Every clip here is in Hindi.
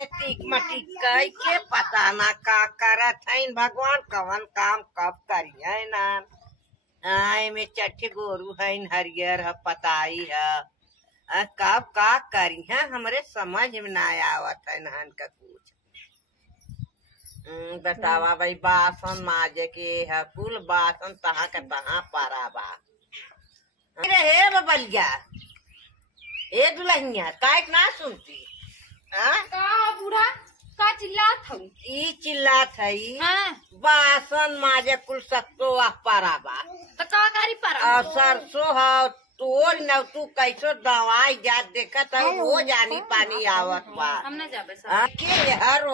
टिक मटिक कई के पता ना का करत है भगवान कवन काम कब करिए ना। में चट्टी गोरू है हरियर है पताई है कब का करी है हमरे समझ में ना आवत है नहन का कुछ। बतावा भाई बासन माजे के है कुल बासन तहा का तहा पारा बा। अरे हे बबलिया ए दुल्हनिया काय ना सुनती का बूढ़ा का चिल्लात हूँ ई चिल्लात है हाँ। बासन माजे कुल सकतो पारा बा तो का करी पर सरसों है तोड़ न तू कैसो दवाई जात देखत है वो जानी पानी आवत बा। हम न जाबे के हर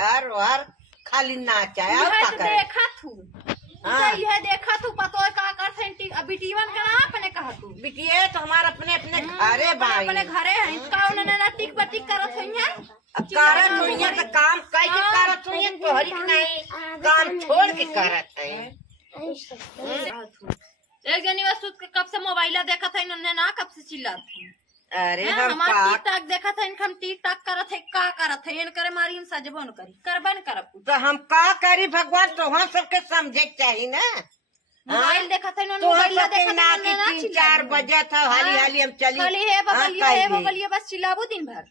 हर खाली नाचा यह देखा थू हाँ। यह देखा थू पतो का करथे अभी टीवन का ना अपने कहा तू बिटिए तो हमारे अपने अपने घरे बाई अपने घरे हैं का उन्होंने ना टिक बटिक करत होइया करत होइया तो काम कैसे करत होइया तोहरी नहीं काम छोड़ के करत है। एक जनी वस्तु कब से मोबाइल देखा था इन्होंने ना कब से चिल्लात थे। अरे हम हमार टिक टाक देखा था इनका हम टिक टाक करत है का करत है इन करे मारी हम सजबो न करी करबन करब तो हम का करी भगवान तो हम सबके समझे चाहिए ना। मोबाइल देखा था इन्होंने तो मोबाइल सबके देखा ना था कि इन्होंने ना 3-4 बजे था हाली हाली हम चली खाली है बबलिया बस चिल्लाबो दिन भर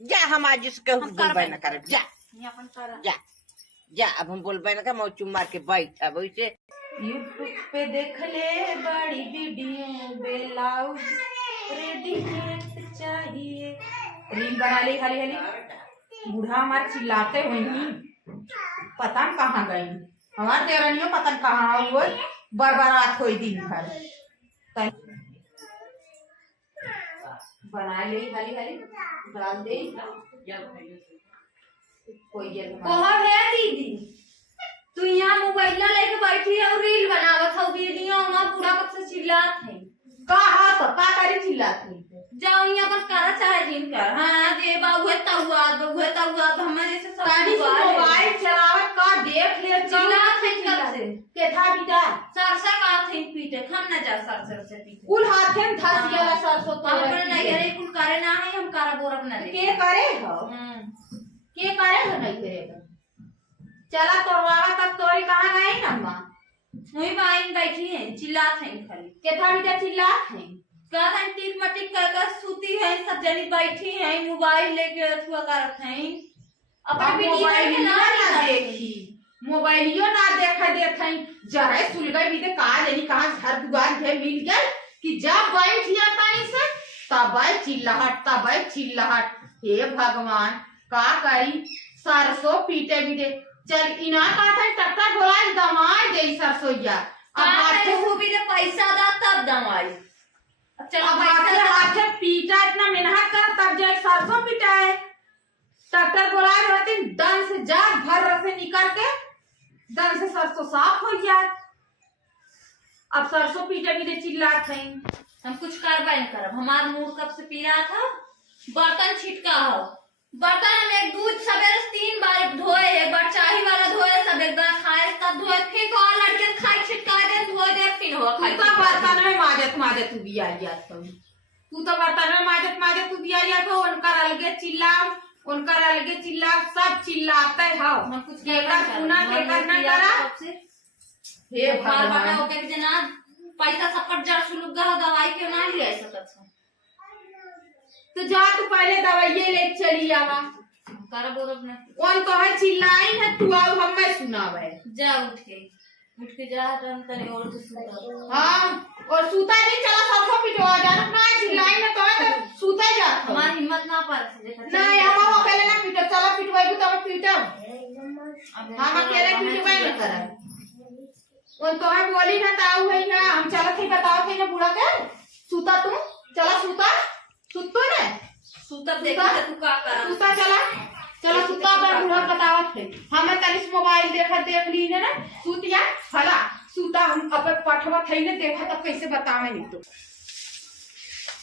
जा हम आज इसके हम बोलबे करबे न करब जा अपन कर जा जा अब हम बोलबे न कर मौचू मार के बैठ अब वैसे यूट्यूब पे देख ले बड़ी वीडियो ब्लाउज रेडीमेड चाहिए रील बना ली खाली खाली बूढ़ा हमारे चिल्लाते हुए पता न कहाँ गई हमारे देवरानियों पता न कहाँ हुई बरबरात हुई दिन भर बना ले खाली खाली डाल दे कोई कहाँ है दीदी तू यहाँ मोबाइल लेके बैठी है और रील बनावत हो वीडियो ना पूरा कब से चिल्लात है कहा तो का करी चिल्लात है जाओ यहाँ बस करा चाहे जिन कर हां दे बाबू तहुआ तो हमारे से सब मोबाइल चलावत का देख ले चिल्लात है कब से केथा बिटा सरसा का थे पीटे हम ना जा सरसा से पीटे कुल हाथे में धस गया सरसों तो अपन नहीं अरे कुल करे ना है हम करा बोरब ना के करे हो के करे हो नहीं करेगा चला तोड़वावा तक तोरी कहाँ गई ना माँ वही बाइन बैठी है चिल्लात है खाली केथा बिटा चिल्लात है कहता टिक मटिक कर सूती है सब जनी बैठी है मोबाइल लेके अथवा करत है अपने मोबाइल ना देखी मोबाइलियो ना देखा देत है जरे सुल गई भी का जनी कहां घर दुआर के मिल गए कि जब बैठ जाता से तब चिल्लाहट हे भगवान का करी सरसों पीटे बीटे चल इना का था टक्का बोला दमाई दे सरसोईया अब हाथे खूबी दे पैसा दा तब दमाई अब चलो पैसा हाथे पीटा इतना मेहनत कर तब जाए सरसों पीटा है ट्रैक्टर बोलाए होती दन से जाग भर से निकल के दन से सरसों साफ हो गया अब सरसों पीटे भी चिल्लात है हम कुछ करबे नहीं करब हमार मूड कब से पी रहा था बर्तन छिटका हो बर्तन हम एक दूध सवेरे 3 बार धोए एक बार चाही वाला धोए सब एक बार खाए तब धोए फिर को लड़के खाए छिटका दे धोए दे फिर हो खाए तू तो बर्तन में माजत तू भी आ गया तू तो बर्तन में माजत तू भी आ गया तो उनका अलगे चिल्लाओ सब चिल्लाते हो हम कुछ सुना टेकर न करा हे भगवान ओके जना पैसा सपट जा सुलुग गा दवाई क्यों ना ले सकत तो जा तू पहले दवाइये ले चली आवा कर बोलब ना कौन तो है चिल्लाई है तू अब हम मैं सुनावे जा उठ के जा रन तने और तो सुता हां और सूता नहीं चला सबको पिटवा जा ना चिल्लाई में तो सूता जा हमारी हिम्मत ना पर नहीं हम वो अकेले ना पिटो चला पिटवाई तो पिटो हम अकेले पिटवाई नहीं कर कौन तो है बोली ना ताऊ है ना हम चला थे बताओ के ना बुढ़ा के सूता तू चला सूता सुतो रे सूता देखा तू का कर सूता चला सूता पर बुढ़ा बतावत है हमें तनिस मोबाइल देख ली ने ना सूतिया हला सूता हम अब पठवा थई ने देखा तब कैसे बतावे नहीं तो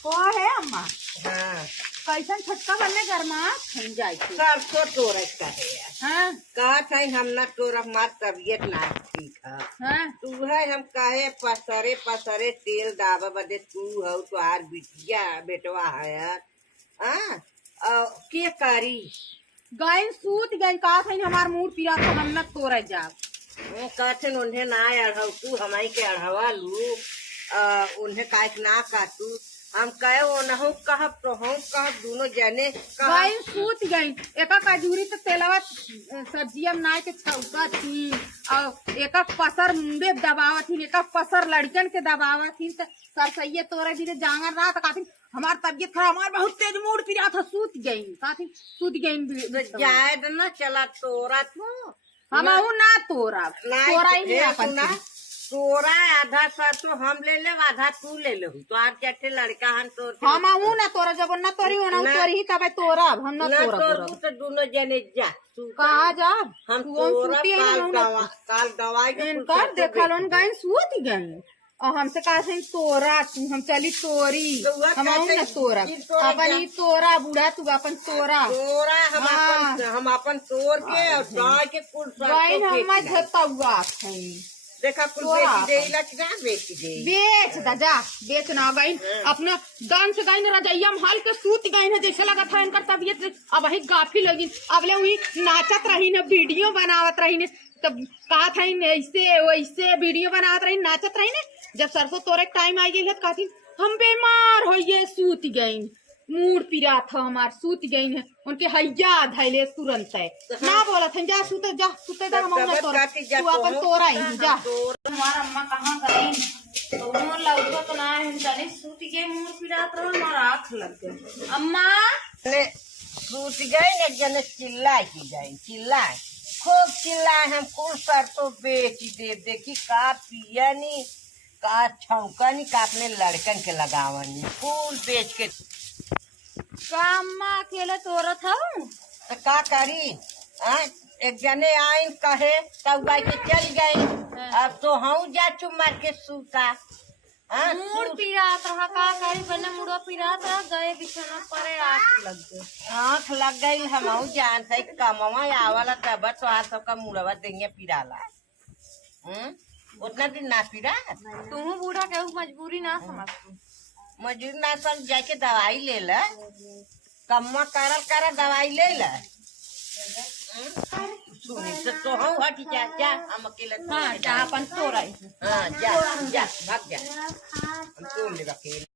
को है अम्मा हां कैसन छटका बनने गरमा खन जाई सरसों तोरस का है हां का था हम ना तोरक मार तबियत ना ठीक है हां तू है हम काहे पसरे तेल दावा बदे तू हो तो आर बिटिया बेटवा है हां के कारी गैन सूत गैन का था हमार मूड पिया था हम न तोरे जा कहते उन्हें ना अढ़ाऊ तू हमारी के अढ़ावा लू उन्हें काय ना काटू हम कहे वो नहु कहब तो हम कहब दोनों जने गैन सूत गैन एका काजूरी तो तेलवा सब्जिया बनाए के छौका थी और एका पसर मुंडे दबावा थी एका पसर लड़कन के दबावा थी तो सरसैये तोरे भी जांगर रहा तो काफी हमार तबियत खराब हमार बहुत तेज मूड पिया था सूत गई काफी सूत गई जाए ना चला तोरा तू हम ना तोरा तोरा ही नहीं अपना तोरा आधा सरसों हम ले ले आधा तू ले ले तो आर चट्टे लड़का हम तोर हम आऊ ना तोरा जब ना तोरी होना तोरी ही तबे तोरा हम ना तोरा तो दोनों जने जा तू कहा जा हम तोरा काल दवाई इनकर देखल उन गई सूत गई और हमसे कहा से तोरा तू हम चली तोरी हम आऊ ना तोरा अपन ही तोरा बूढ़ा तू अपन तोरा तोरा हम अपन तोर के और गाय के कुल गई हम मैं धता हुआ देखा कुल बेच दे ना बेच दे बेच दा जा बेच ना गई अपना गान से गई रजैया में हाल के सूत गई है जैसे लगा था इनकर तबियत अब वही गाफी लगी अब ले वही नाचत रही ने वीडियो बनावत रही ने तब कहा था ऐसे वैसे वीडियो बनावत रही नाचत रही ने जब सरसों तोरे टाइम आई गई है कहती हम बीमार हो ये सूत गई मूड पिरा था हमार सूत गई है उनके हैया धैले तुरंत है ना बोला था जा सूते जा हम ना तोरा तू अपन तोरा ही जा हमारा अम्मा कहां गई तो मोर लौटो तो ना हम जाने सूत गई मूड पिरा था हमारा आंख लग गई अम्मा ले सूत गई ने जने चिल्लाए खूब चिल्लाए हम कुल सरसों बेच दे देखी का पियनी का छौकनी का अपने लड़कन के लगावनी फूल बेच के अम्मा अकेले तोरा था तो का करी एक जने आइन कहे तब गाय के चल गई अब तो हम जा चुप मार के सूता मूड पिरात रहा का करी बने मुड़ो पिरात रहा गए बिछना परे आँख लग गई हम जान सही कमवा आवाला तब तो आज सबका मुड़वा देंगे पिराला उतना दिन ना पिरा तू बूढ़ा के मजबूरी ना समझ मजूर ना सब जाके दवाई ले ला कम्मा कर दवाई ले ला सुनी तो हम हटी जा हम अकेले हाँ जा अपन तोरा हाँ जा भाग जा हम तो ले